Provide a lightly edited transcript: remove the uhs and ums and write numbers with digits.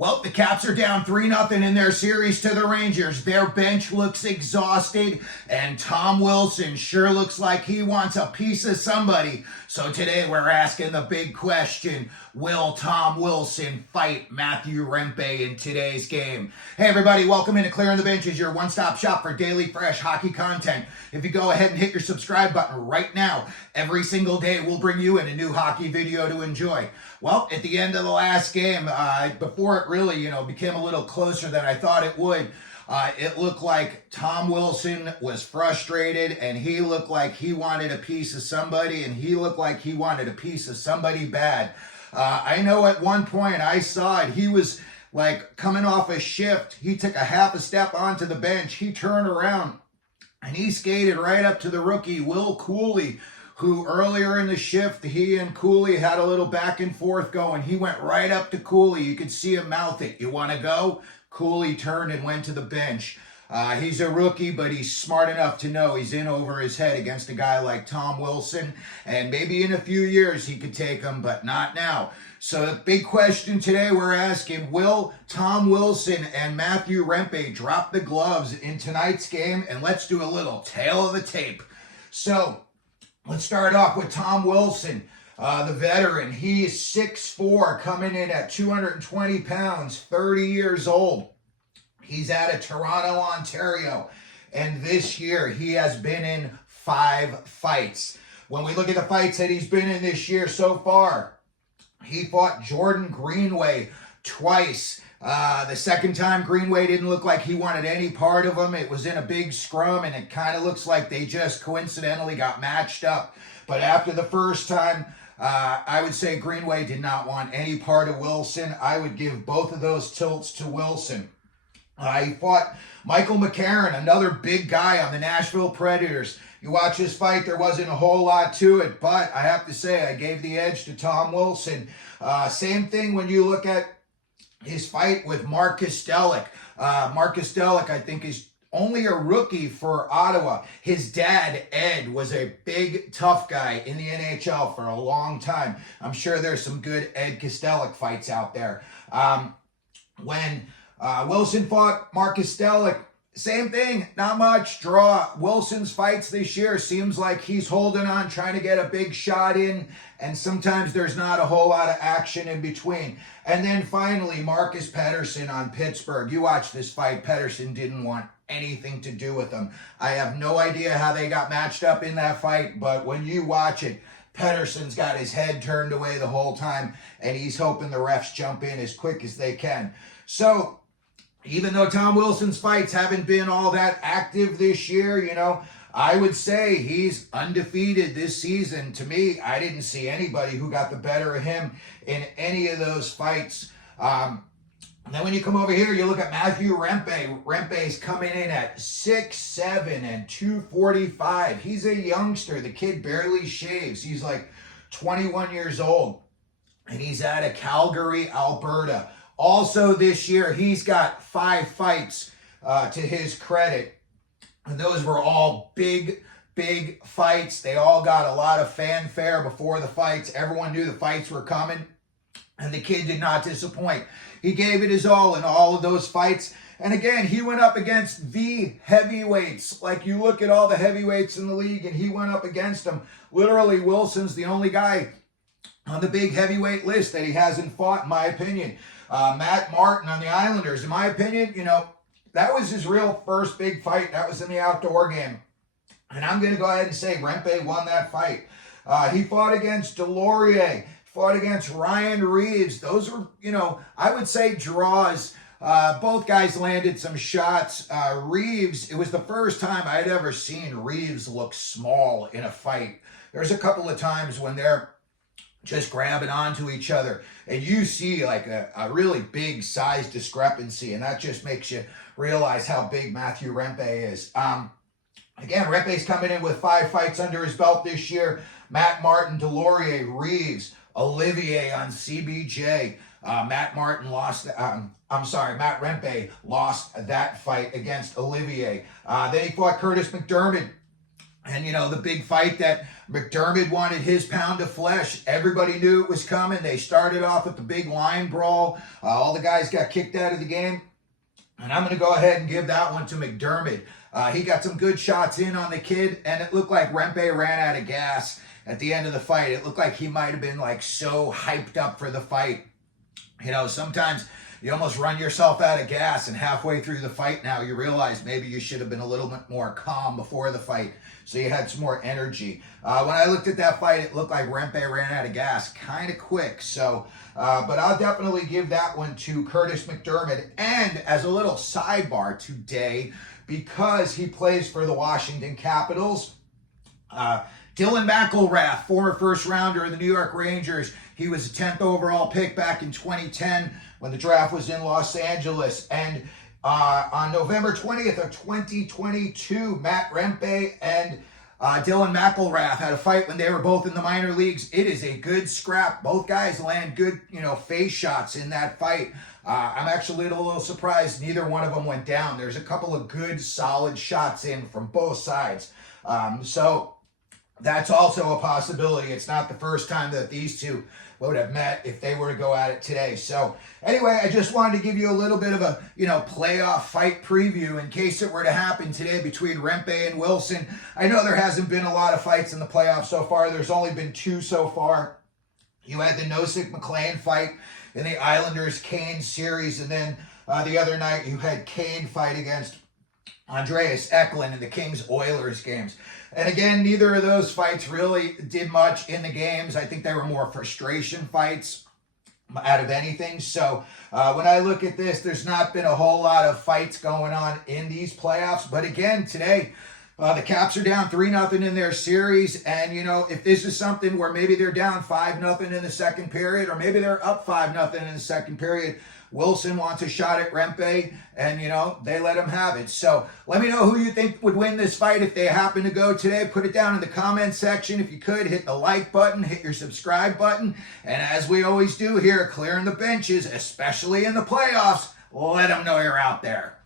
Well, the Caps are down 3-0 in their series to the Rangers. Their bench looks exhausted, and Tom Wilson sure looks like he wants a piece of somebody. So today we're asking the big question, will Tom Wilson fight Matthew Rempe in today's game? Hey everybody, welcome into Clearing the Benches, your one-stop shop for daily fresh hockey content. If you go ahead and hit your subscribe button right now, every single day we'll bring you in a new hockey video to enjoy. Well, at the end of the last game, before it really, became a little closer than I thought it would, it looked like Tom Wilson was frustrated, and he looked like he wanted a piece of somebody, and he looked like he wanted a piece of somebody bad. I know at one point I saw it. He was like coming off a shift. He took a half a step onto the bench. He turned around, and he skated right up to the rookie, Will Cooley, who earlier in the shift, he and Cooley had a little back and forth going. He went right up to Cooley. You could see him mouth it. "You want to go?" Cooley turned and went to the bench. He's a rookie, but he's smart enough to know he's in over his head against a guy like Tom Wilson. And maybe in a few years he could take him, but not now. So the big question today we're asking, will Tom Wilson and Matthew Rempe drop the gloves in tonight's game? And let's do a little tail of the tape. So let's start off with Tom Wilson, the veteran. He is 6'4", coming in at 220 pounds, 30 years old. He's out of Toronto, Ontario. And this year, he has been in 5 fights. When we look at the fights that he's been in this year so far, he fought Jordan Greenway twice. The second time, Greenway didn't look like he wanted any part of him. It was in a big scrum, and it kind of looks like they just coincidentally got matched up. But after the first time, I would say Greenway did not want any part of Wilson. I would give both of those tilts to Wilson. He fought Michael McCarron, another big guy on the Nashville Predators. You watch this fight, there wasn't a whole lot to it, but I have to say I gave the edge to Tom Wilson. Same thing when you look at his fight with Mark Kostelic. Mark Kostelic, I think, is only a rookie for Ottawa. His dad, Ed, was a big, tough guy in the NHL for a long time. I'm sure there's some good Ed Kostelic fights out there. When Wilson fought Mark Kostelic, same thing, not much draw. Wilson's fights this year seems like he's holding on, trying to get a big shot in, and sometimes there's not a whole lot of action in between. And then finally, Marcus Pettersson on Pittsburgh. You watch this fight, Pettersson didn't want anything to do with him. I have no idea how they got matched up in that fight, but when you watch it, Pettersson's got his head turned away the whole time, and he's hoping the refs jump in as quick as they can. So even though Tom Wilson's fights haven't been all that active this year, I would say he's undefeated this season. To me, I didn't see anybody who got the better of him in any of those fights. And then when you come over here, you look at Matthew Rempe. Rempe's coming in at 6'7" and 245. He's a youngster. The kid barely shaves. He's like 21 years old. And he's out of Calgary, Alberta. Also this year, he's got 5 fights to his credit. And those were all big fights. They all got a lot of fanfare before the fights. Everyone knew the fights were coming. And the kid did not disappoint. He gave it his all in all of those fights. And again, he went up against the heavyweights. Like, you look at all the heavyweights in the league, and he went up against them. Literally, Wilson's the only guy on the big heavyweight list that he hasn't fought, in my opinion. Matt Martin on the Islanders, in my opinion, that was his real first big fight. That was in the outdoor game. And I'm going to go ahead and say Rempe won that fight. He fought against Delorier, fought against Ryan Reeves. Those were, I would say draws. Both guys landed some shots. Reeves, it was the first time I'd ever seen Reeves look small in a fight. There's a couple of times when they're just grabbing onto each other, and you see like a really big size discrepancy, and that just makes you realize how big Matthew Rempe is. Again, Rempe's coming in with 5 fights under his belt this year. Matt Martin, Delorier, Reeves, Olivier on CBJ. Matt Rempe lost that fight against Olivier. Then he fought Curtis McDermott And, the big fight that McDermott wanted his pound of flesh. Everybody knew it was coming. They started off with the big line brawl. All the guys got kicked out of the game. And I'm going to go ahead and give that one to McDermott. He got some good shots in on the kid, and it looked like Rempe ran out of gas at the end of the fight. It looked like he might have been so hyped up for the fight. Sometimes you almost run yourself out of gas, and halfway through the fight now you realize maybe you should have been a little bit more calm before the fight, so you had some more energy. When I looked at that fight, it looked like Rempe ran out of gas kind of quick. So, but I'll definitely give that one to Curtis McDermott. And as a little sidebar today, because he plays for the Washington Capitals, Dylan McIlrath, former first rounder of the New York Rangers. He was a 10th overall pick back in 2010 when the draft was in Los Angeles. And on November 20th of 2022, Matt Rempe and Dylan McIlrath had a fight when they were both in the minor leagues. It is a good scrap. Both guys land good, face shots in that fight. I'm actually a little surprised neither one of them went down. There's a couple of good, solid shots in from both sides. So that's also a possibility. It's not the first time that these two would have met if they were to go at it today. So anyway, I just wanted to give you a little bit of a, playoff fight preview in case it were to happen today between Rempe and Wilson. I know there hasn't been a lot of fights in the playoffs so far. There's only been 2 so far. You had the Nosek-McLean fight in the Islanders-Kane series, and then the other night you had Kane fight against Andreas Eklund in the Kings-Oilers games. And again, neither of those fights really did much in the games. I think they were more frustration fights out of anything. So when I look at this, there's not been a whole lot of fights going on in these playoffs. But again, today, the Caps are down 3-0 in their series. And, if this is something where maybe they're down 5-0 in the second period, or maybe they're up 5-0 in the second period, Wilson wants a shot at Rempe, and, they let him have it. So let me know who you think would win this fight if they happen to go today. Put it down in the comment section. If you could, hit the like button, hit your subscribe button. And as we always do here, clearing the benches, especially in the playoffs, let them know you're out there.